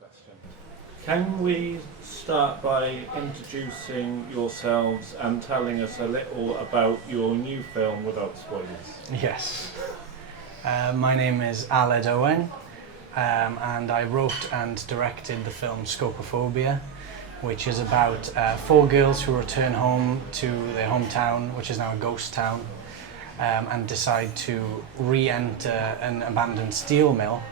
question. Can we start by introducing yourselves and telling us a little about your new film without spoilers? Yes. My name is Aled Owen, and I wrote and directed the film Scopophobia, which is about 4 girls who return home to their hometown, which is now a ghost town, and decide to re-enter an abandoned steel mill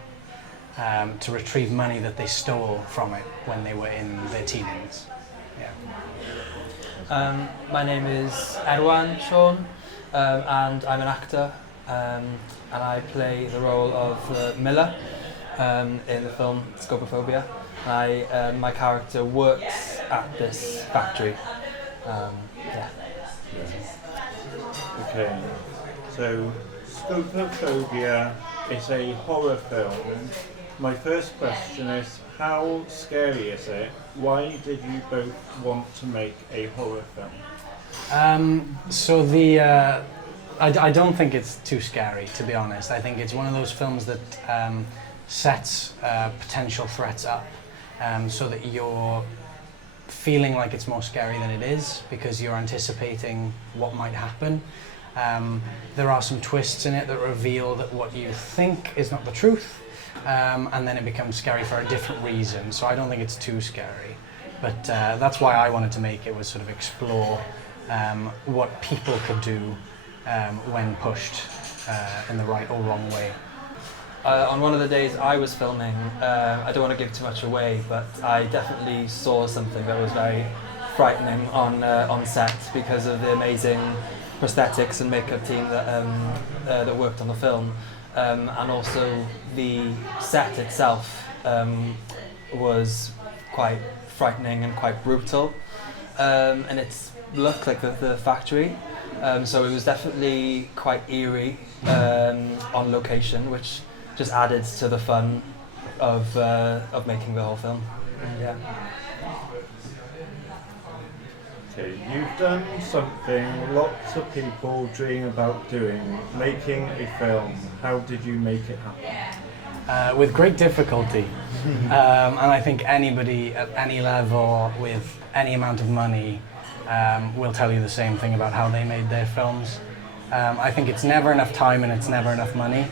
to retrieve money that they stole from it when they were in their teens. Yeah. My name is Erwan Sion, and I'm an actor, and I play the role of Miller in the film Scopophobia. My character works at this factory. Yeah. Okay, so Scopophobia is a horror film. My first question is, how scary is it? Why did you both want to make a horror film? I don't think it's too scary, to be honest. I think it's one of those films that sets potential threats up so that you're feeling like it's more scary than it is because you're anticipating what might happen. There are some twists in it that reveal that what you think is not the truth, and then it becomes scary for a different reason. So I don't think it's too scary. But that's why I wanted to make it, was sort of explore what people could do when pushed in the right or wrong way. On one of the days I was filming, I don't want to give too much away, but I definitely saw something that was very frightening on set because of the amazing prosthetics and makeup team that worked on the film, and also the set itself was quite frightening and quite brutal, and it looked like the factory, so it was definitely quite eerie on location, which just added to the fun of making the whole film. Yeah. Okay, you've done something lots of people dream about doing, making a film. How did you make it happen? With great difficulty, and I think anybody at any level with any amount of money will tell you the same thing about how they made their films. I think it's never enough time and it's never enough money.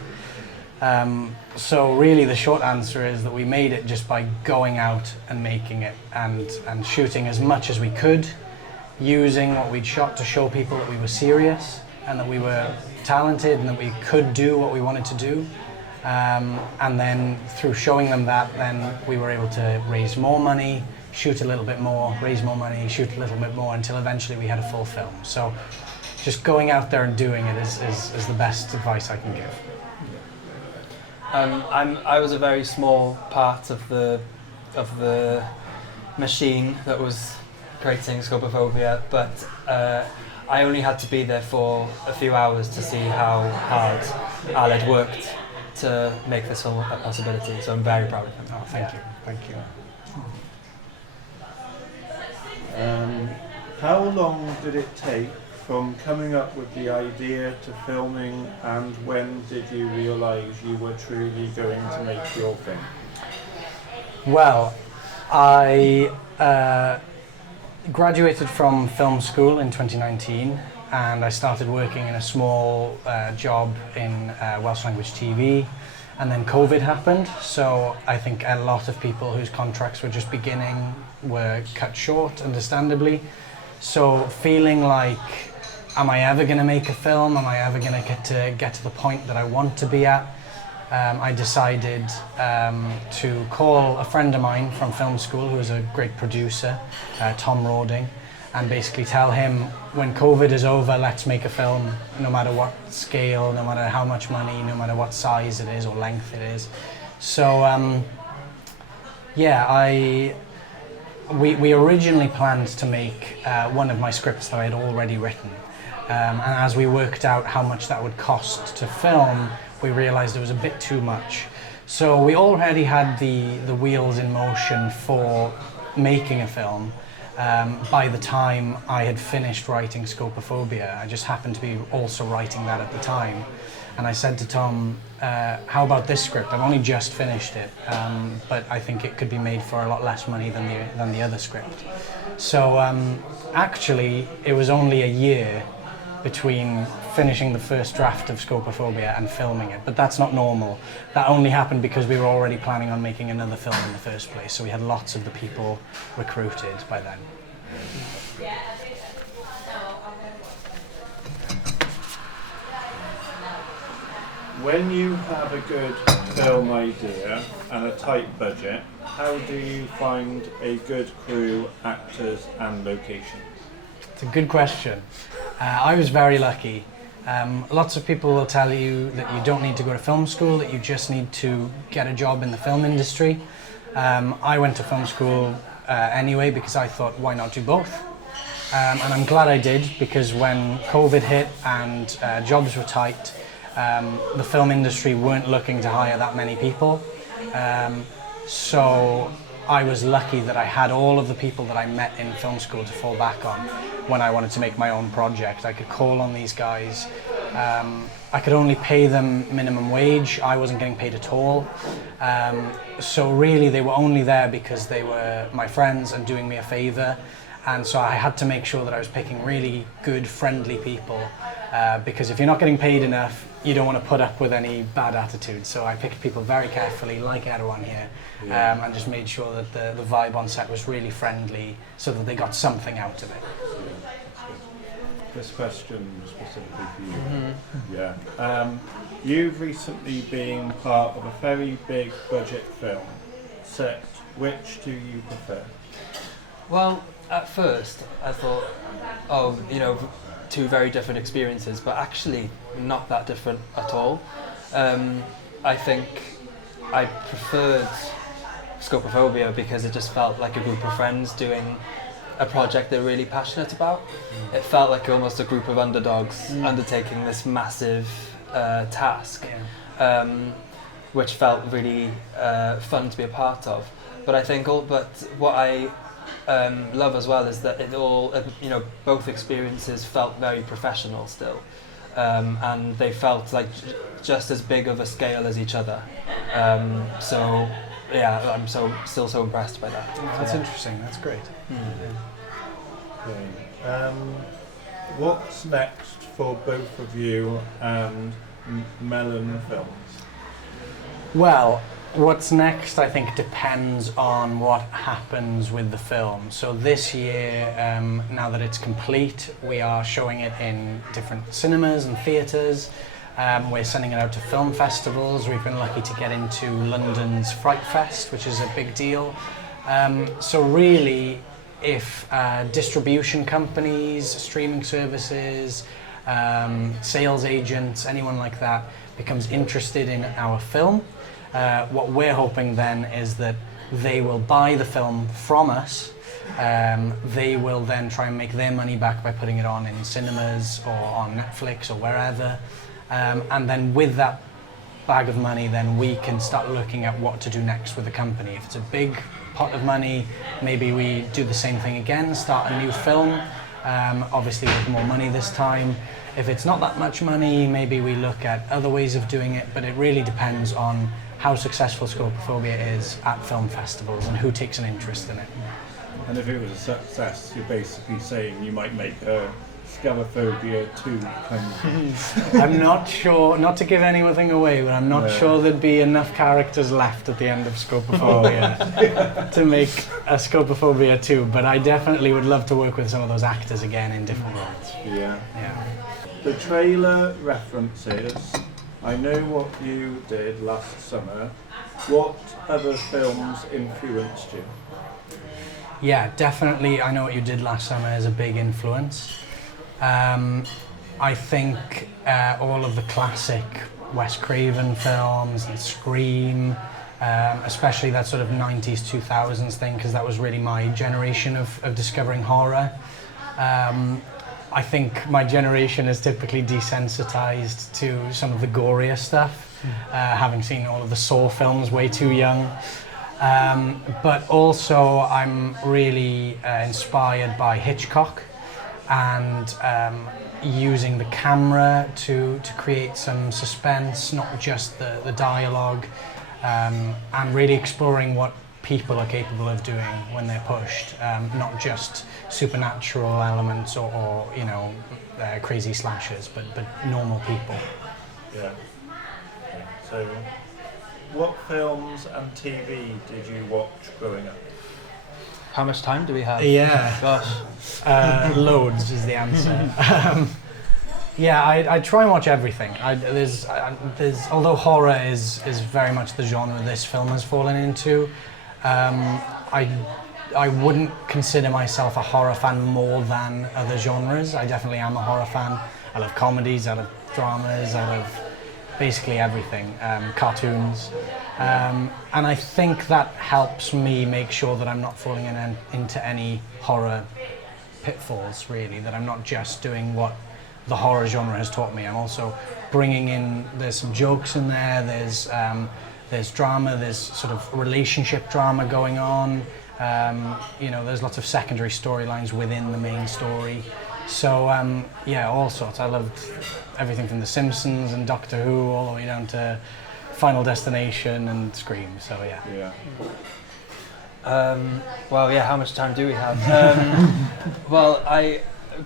So really the short answer is that we made it just by going out and making it and shooting as much as we could, using what we'd shot to show people that we were serious and that we were talented and that we could do what we wanted to do. And then through showing them that, then we were able to raise more money, shoot a little bit more, raise more money, shoot a little bit more, until eventually we had a full film. So just going out there and doing it is the best advice I can give. I was a very small part of the machine that was creating Scopophobia, but I only had to be there for a few hours to see how hard Aled worked to make this whole a possibility. So I'm very proud of him. Oh, thank you. How long did it take from coming up with the idea to filming, and when did you realise you were truly going to make your thing? Well, I graduated from film school in 2019, and I started working in a small job in Welsh language TV, and then COVID happened, so I think a lot of people whose contracts were just beginning were cut short, understandably. So feeling like, am I ever going to make a film? Am I ever going to get to the point that I want to be at? I decided to call a friend of mine from film school who is a great producer, Tom Rawding, and basically tell him, when COVID is over, let's make a film, no matter what scale, no matter how much money, no matter what size it is or length it is. So we originally planned to make one of my scripts that I had already written. And as we worked out how much that would cost to film, we realized it was a bit too much. So we already had the wheels in motion for making a film. By the time I had finished writing Scopophobia, I just happened to be also writing that at the time. And I said to Tom, how about this script? I've only just finished it, but I think it could be made for a lot less money than the other script. So actually, it was only a year between finishing the first draft of Scopophobia and filming it, but that's not normal. That only happened because we were already planning on making another film in the first place, so we had lots of the people recruited by then. When you have a good film idea and a tight budget, how do you find a good crew, actors and location? It's a good question. I was very lucky. Lots of people will tell you that you don't need to go to film school, that you just need to get a job in the film industry. I went to film school anyway because I thought, why not do both? And I'm glad I did, because when COVID hit and jobs were tight, the film industry weren't looking to hire that many people. So I was lucky that I had all of the people that I met in film school to fall back on when I wanted to make my own project. I could call on these guys. I could only pay them minimum wage. I wasn't getting paid at all. So really they were only there because they were my friends and doing me a favor. And so I had to make sure that I was picking really good, friendly people, because if you're not getting paid enough, you don't want to put up with any bad attitude. So I picked people very carefully, like Erwan here, and just made sure that the vibe on set was really friendly so that they got something out of it. This question specifically for you. Yeah. You've recently been part of a very big budget film set. Which do you prefer? Well, at first I thought, oh, you know, two very different experiences, but actually not that different at all. I think I preferred Scopophobia because it just felt like a group of friends doing a project they're really passionate about. It felt like almost a group of underdogs undertaking this massive task, which felt really fun to be a part of. But I think what I love as well is that it all, both experiences felt very professional still, and they felt like just as big of a scale as each other. So yeah, I'm still so impressed by that. That's interesting. That's great. Okay. What's next for both of you and Melon Films? Well, what's next, I think, depends on what happens with the film. So this year, now that it's complete, we are showing it in different cinemas and theatres. We're sending it out to film festivals. We've been lucky to get into London's Fright Fest, which is a big deal. So really, if distribution companies, streaming services, sales agents, anyone like that becomes interested in our film, what we're hoping then is that they will buy the film from us. They will then try and make their money back by putting it on in cinemas or on Netflix or wherever. And then with that bag of money, then we can start looking at what to do next with the company. If it's a big pot of money, maybe we do the same thing again, start a new film, obviously with more money this time. If it's not that much money, maybe we look at other ways of doing it, but it really depends on how successful Scopophobia is at film festivals and who takes an interest in it. And if it was a success, you're basically saying you might make a Scopophobia 2 kind of. I'm not sure, not to give anything away, but I'm not sure there'd be enough characters left at the end of Scopophobia to make a Scopophobia 2, but I definitely would love to work with some of those actors again in different roles. Yeah. Yeah. The trailer references, I know what you did last summer. What other films influenced you? Yeah, definitely I Know What You Did Last Summer is a big influence. I think all of the classic Wes Craven films and Scream, especially that sort of 90s, 2000s thing, because that was really my generation of discovering horror. I think my generation is typically desensitized to some of the gorier stuff, having seen all of the Saw films way too young. But also I'm really inspired by Hitchcock. and using the camera to create some suspense, not just the dialogue, and really exploring what people are capable of doing when they're pushed, not just supernatural elements or you know, crazy slashers, but normal people. Yeah. So, what films and TV did you watch growing up? How much time do we have? Yeah. Gosh. Loads is the answer. Yeah, I try and watch everything. There's although horror is very much the genre this film has fallen into. I wouldn't consider myself a horror fan more than other genres. I definitely am a horror fan. I love comedies, I love dramas, I love basically everything, cartoons. And I think that helps me make sure that I'm not falling into any horror pitfalls, really, that I'm not just doing what the horror genre has taught me. I'm also bringing in, there's some jokes in there, there's drama, there's sort of relationship drama going on, you know, there's lots of secondary storylines within the main story. So yeah, all sorts. I loved everything from The Simpsons and Doctor Who all the way down to Final Destination and Scream, so yeah. Well, yeah, how much time do we have? Well,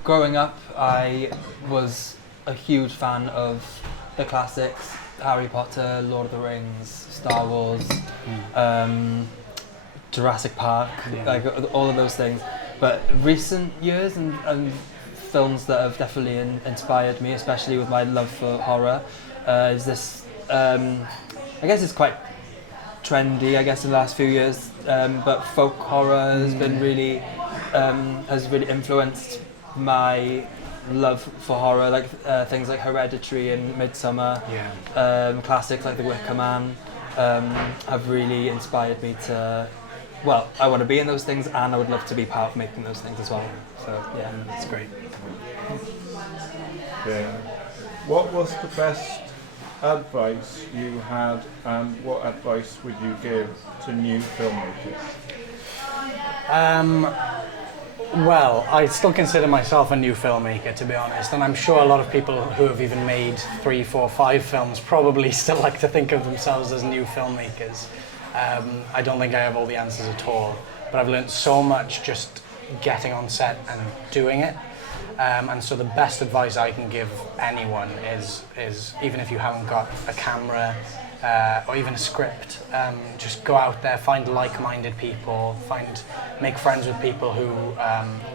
growing up, I was a huge fan of the classics, Harry Potter, Lord of the Rings, Star Wars, Jurassic Park, like all of those things. But recent years and films that have definitely inspired me, especially with my love for horror, is this, I guess it's quite trendy, I guess, in the last few years, but folk horror has been really, has really influenced my love for horror, like things like Hereditary and Midsummer, classics like The Wicker Man, have really inspired me to, well, I want to be in those things and I would love to be part of making those things as well. So yeah, it's great. Yeah. What was the best advice you had, and what advice would you give to new filmmakers? Well, I still consider myself a new filmmaker, to be honest, and I'm sure a lot of people who have even made 3, 4, 5 films probably still like to think of themselves as new filmmakers. I don't think I have all the answers at all, but I've learned so much just getting on set and doing it. And so the best advice I can give anyone is even if you haven't got a camera or even a script, just go out there, find like-minded people, make friends with people who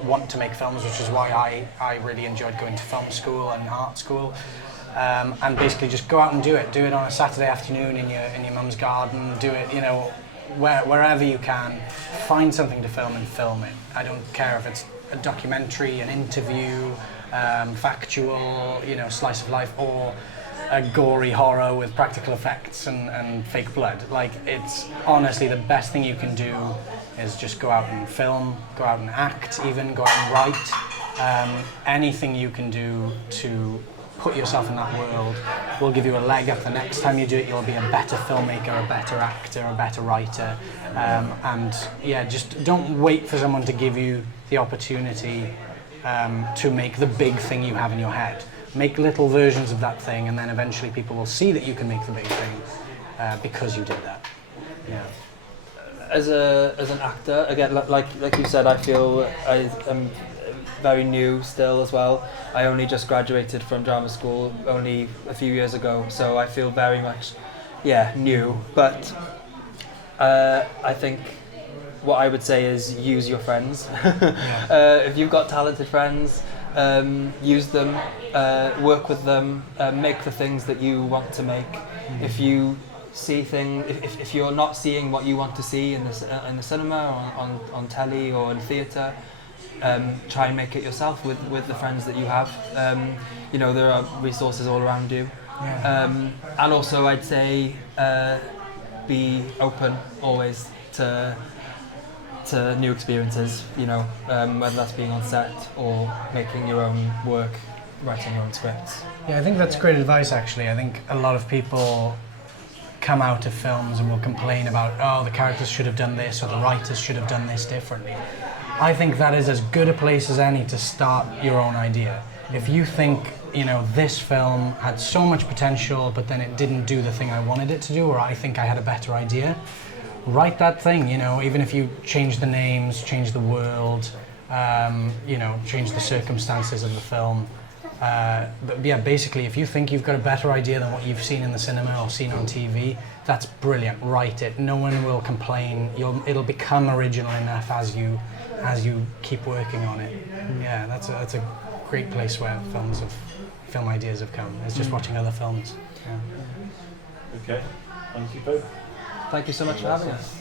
want to make films, which is why I really enjoyed going to film school and art school. And basically just go out and do it on a Saturday afternoon in your mum's garden, do it, you know, wherever you can, find something to film and film it. I don't care if it's a documentary, an interview, factual, you know, slice of life, or a gory horror with practical effects and fake blood. Like, it's honestly the best thing you can do is just go out and film, go out and act, even go out and write. Anything you can do to put yourself in that world will give you a leg up. The next time you do it, you'll be a better filmmaker, a better actor, a better writer. And yeah, just don't wait for someone to give you the opportunity to make the big thing you have in your head. Make little versions of that thing, and then eventually people will see that you can make the big thing because you did that. Yeah. As an actor, again, like you said, I feel I am very new still as well. I only just graduated from drama school only a few years ago, so I feel very much, new. But I think what I would say is use your friends. If you've got talented friends, use them, work with them, make the things that you want to make. If you see if you're not seeing what you want to see in the cinema or on telly or in theatre, try and make it yourself with the friends that you have. You know, there are resources all around you. And also I'd say be open always to new experiences, you know, whether that's being on set or making your own work, writing your own scripts. Yeah, I think that's great advice, actually. I think a lot of people come out of films and will complain about, oh, the characters should have done this or the writers should have done this differently. I think that is as good a place as any to start your own idea. If you think, this film had so much potential, but then it didn't do the thing I wanted it to do, or I think I had a better idea, write that thing, even if you change the names, change the world, change the circumstances of the film. But yeah, basically, if you think you've got a better idea than what you've seen in the cinema or seen on TV, that's brilliant. Write it. No one will complain. It'll become original enough as you keep working on it. Yeah, that's a great place where film ideas have come. It's just watching other films. Yeah. Okay, thank you both. Thank you so much for having us.